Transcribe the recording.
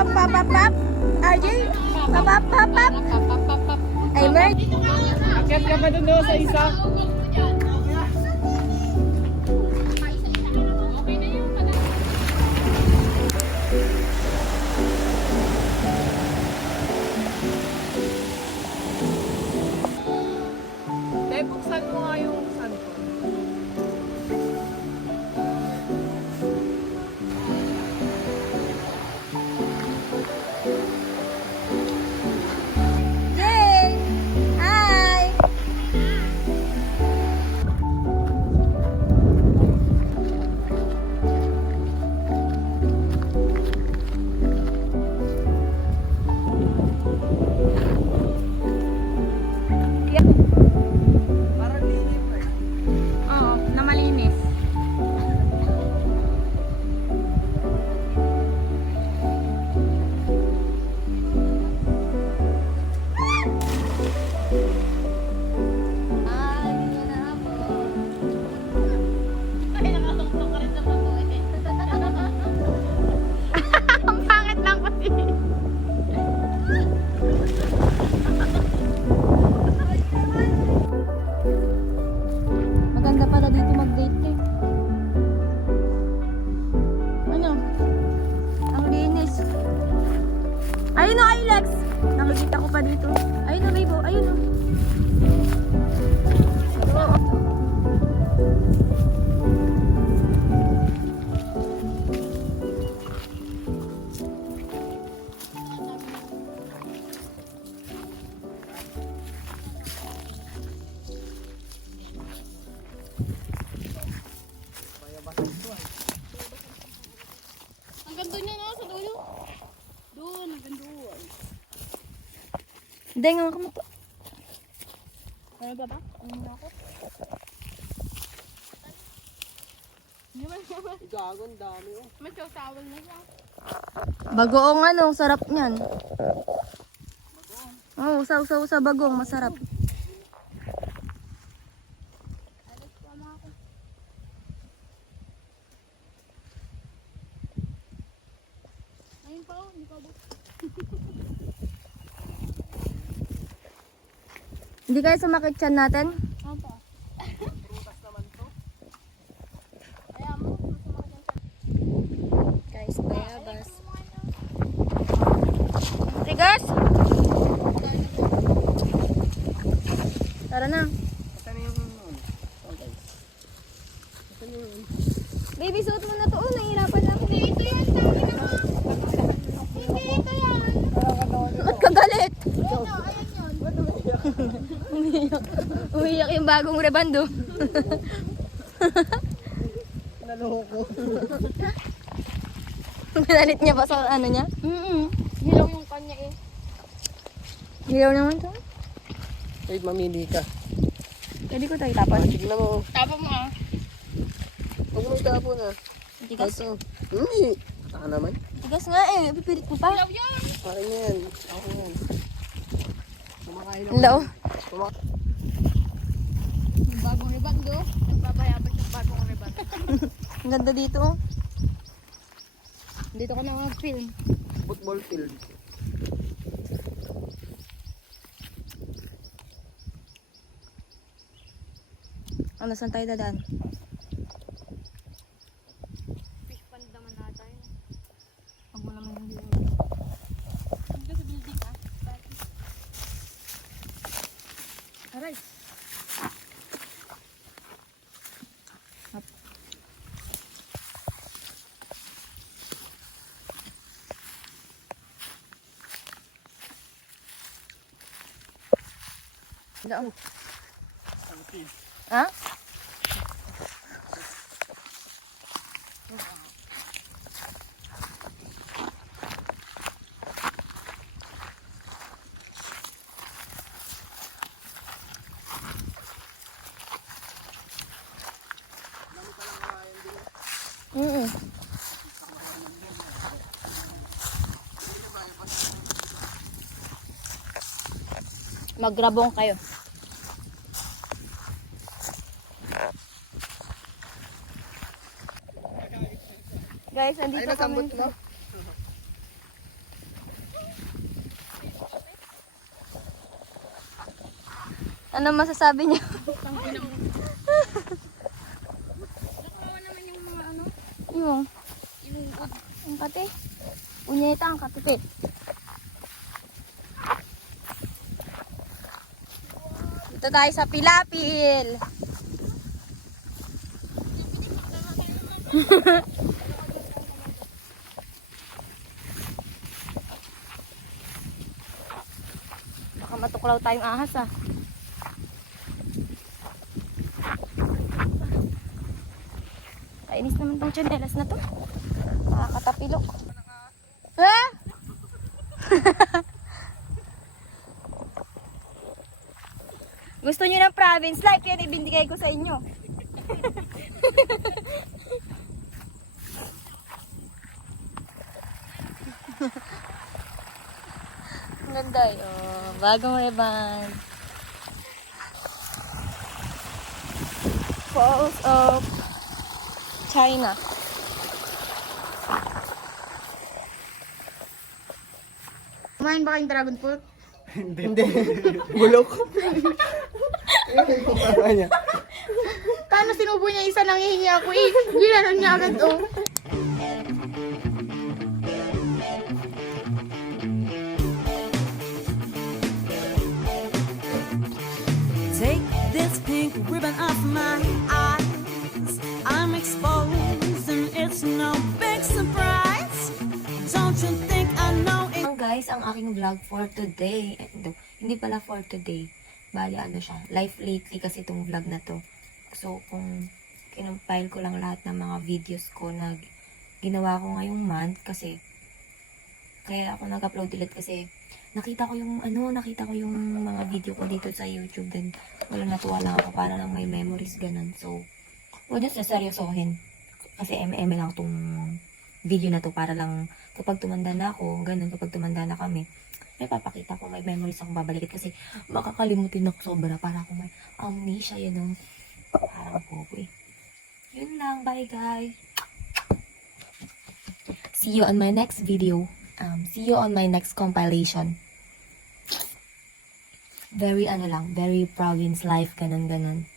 pap, pap, pap, pap. RJ, pap, pap, pap, pap. Ay, Mer. Akyat ka pa dun doon sa isa. Dahil buksan mo nga yung sandpon. Jay! Hi! Parang lilim eh. Oo, na malinis. Ang pangit lang kasi. Maganda pala dito mag-date eh. Ano? Ang linis. Ayun o, Ilex! Nakikita ko pa dito. Ayun o, babe. Ayun o. Ang ganda niya na sa dulo. Doon, ang ganda. Hindi nga mo to. Ano ba ba? Ano na ako? Gagon, dami oh. May sasawal na siya. Bagoong ano, sarap niyan. Oo, saw-saw sa bagong, masarap. Alas pa mga ako. Ayun pa oh, hindi pa ba? Hindi kayo sumakit tiyan natin? Ano pa? Prutas naman to. Ayaw mo, masama ka dyan sa... Guys, bayabas. Tigas! Tara na. Saan yung oh guys. Saan yung Baby, suot mo na to. Oh, nahihirapan na ako. Hindi, ito yan. Tangin na nga. Hindi, ito yan. Ba't ka galit? Ayan o, ayan yun. Umiyak. Umiyak yung bagong rebando. naloko? Pinalit niya pa sa ano niya? Hilaw yung kanya eh. Hilaw naman to. Wait, mamili ka. Pwede ko tayo tapan. Tignan mo. Tapa mo ah. Huwag mo itapon ah. Tigas. Ito. Hindi. Taka naman. Tigas nga eh. Pipilit mo pa. Hilaw yan. Akin yan. Ako yan. Kumakain ako. Hello. Yung bagong rebando. Nagpapayabas yung bagong rebando. Ang ganda dito. Oh. Dito ko na mag-film. Football field. Ano, saan tayo dadaan? Fish pond naman natin. Huwag mo naman hindi. Dito sa building ah. Aray. Up. Daan. Ha? Magrabong kayo. Guys, Ay, andito nasambot kami. mo? Ano masasabi niyo? Nakawa naman yung mga ano, Yung, ilungkod. ang kate. Punyeta ang katite. Dito tayo sa Pilapil. Baka matuklaw tayong ahas ah. Kainis naman tong tsinelas na to. Nakakatapilok. Ha? Gusto niyo ng province life, yan ibindigay ko sa inyo. Ang ganda yun. Bagong reband. Falls of China. Kumain ba kayong dragon fruit? Hindi. Bulok. Paano sinubo niya isa nang hihingi ako eh? Ginanon niya agad oh. Take this pink ribbon off my eyes. I'm exposed and it's no big surprise. Don't you think I know it? Guys, ang aking vlog for today. Hindi pala for today. Bali, ano siya. Life lately kasi itong vlog na to. So, kung kinompile ko lang lahat ng mga videos ko na ginawa ko ngayong month kasi kaya ako nag-upload ulit kasi nakita ko yung mga video ko dito sa YouTube then wala natuwa lang ako para lang may memories ganun. So, huwag nyo saseryosohin. Kasi eme lang tong video na to para lang kapag tumanda na ako, ganun, kapag tumanda na kami, may papakita ko, may memories akong babalikin kasi makakalimutin ako sobra para ako may amnesia, you know. Parang bobo eh. Yun lang, bye guys. See you on my next video. See you on my next compilation. Very very province life, ganun.